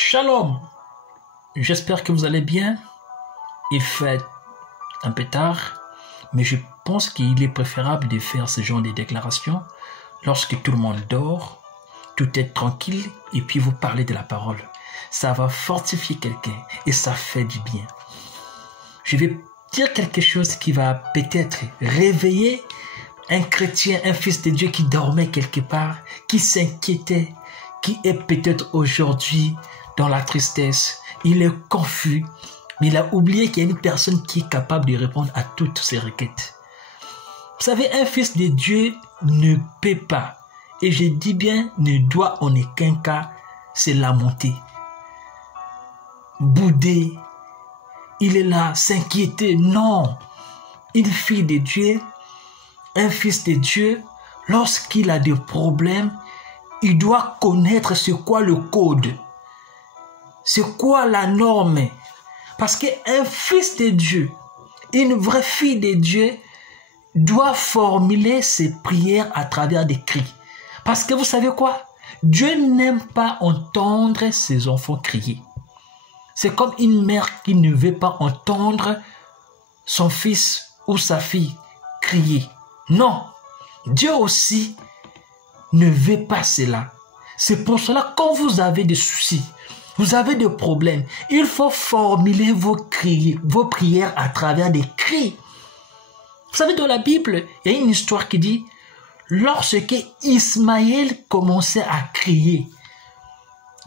Shalom, j'espère que vous allez bien. Il fait un peu tard, mais je pense qu'il est préférable de faire ce genre de déclarations lorsque tout le monde dort, tout est tranquille et puis vous parlez de la parole. Ça va fortifier quelqu'un et ça fait du bien. Je vais dire quelque chose qui va peut-être réveiller un chrétien, un fils de Dieu qui dormait quelque part, qui s'inquiétait, qui est peut-être aujourd'hui dans la tristesse. Il est confus, mais il a oublié qu'il y a une personne qui est capable de répondre à toutes ses requêtes. Vous savez, un fils de Dieu ne peut pas, et je dis bien ne doit en aucun cas se lamenter, bouder. Il est là, s'inquiéter. Non, une fille de Dieu, un fils de Dieu, lorsqu'il a des problèmes, il doit connaître c'est quoi le code, c'est quoi la norme. Parce qu'un fils de Dieu, une vraie fille de Dieu, doit formuler ses prières à travers des cris. Parce que vous savez quoi? Dieu n'aime pas entendre ses enfants crier. C'est comme une mère qui ne veut pas entendre son fils ou sa fille crier. Non, Dieu aussi ne veut pas cela. C'est pour cela, quand vous avez des soucis, vous avez des problèmes, il faut formuler vos prières à travers des cris. Vous savez, dans la Bible, il y a une histoire qui dit, lorsque Ismaël commençait à crier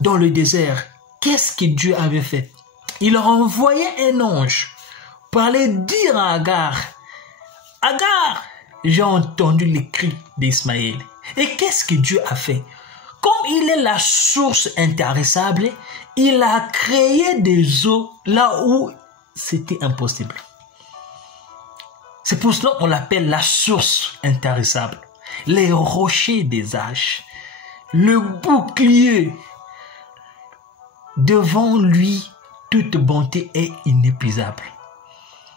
dans le désert, qu'est-ce que Dieu avait fait? Il envoyait un ange pour aller dire à Agar, « Agar, j'ai entendu les cris d'Ismaël. » Et qu'est-ce que Dieu a fait? Comme il est la source intarissable, il a créé des eaux là où c'était impossible. C'est pour cela qu'on l'appelle la source intarissable. Les rochers des âges, le bouclier. Devant lui, toute bonté est inépuisable.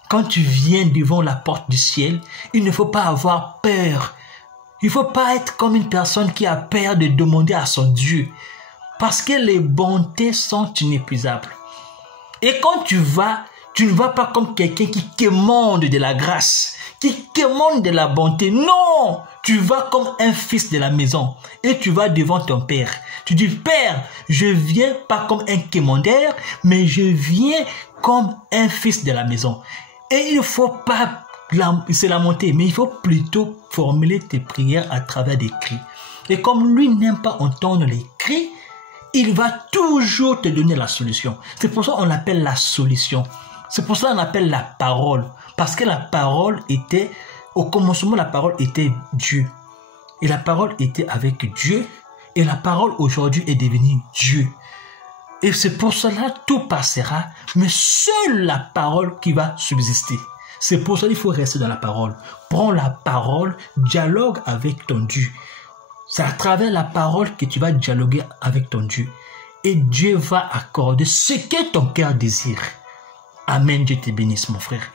Quand tu viens devant la porte du ciel, il ne faut pas avoir peur. Il ne faut pas être comme une personne qui a peur de demander à son Dieu. Parce que les bontés sont inépuisables. Et quand tu ne vas pas comme quelqu'un qui quémande de la grâce, qui quémande de la bonté. Non! Tu vas comme un fils de la maison et tu vas devant ton père. Tu dis, Père, je viens pas comme un quémandeur, mais je viens comme un fils de la maison. Et il ne faut pas se lamenter, mais il faut plutôt formuler tes prières à travers des cris. Et comme lui n'aime pas entendre les cris, il va toujours te donner la solution. C'est pour ça qu'on l'appelle la solution. C'est pour ça qu'on l'appelle la parole. Parce que la parole était, au commencement, la parole était Dieu. Et la parole était avec Dieu. Et la parole aujourd'hui est devenue Dieu. Et c'est pour cela tout passera, mais seule la parole qui va subsister. C'est pour ça qu'il faut rester dans la parole. Prends la parole, dialogue avec ton Dieu. C'est à travers la parole que tu vas dialoguer avec ton Dieu. Et Dieu va accorder ce que ton cœur désire. Amen, Dieu te bénisse mon frère.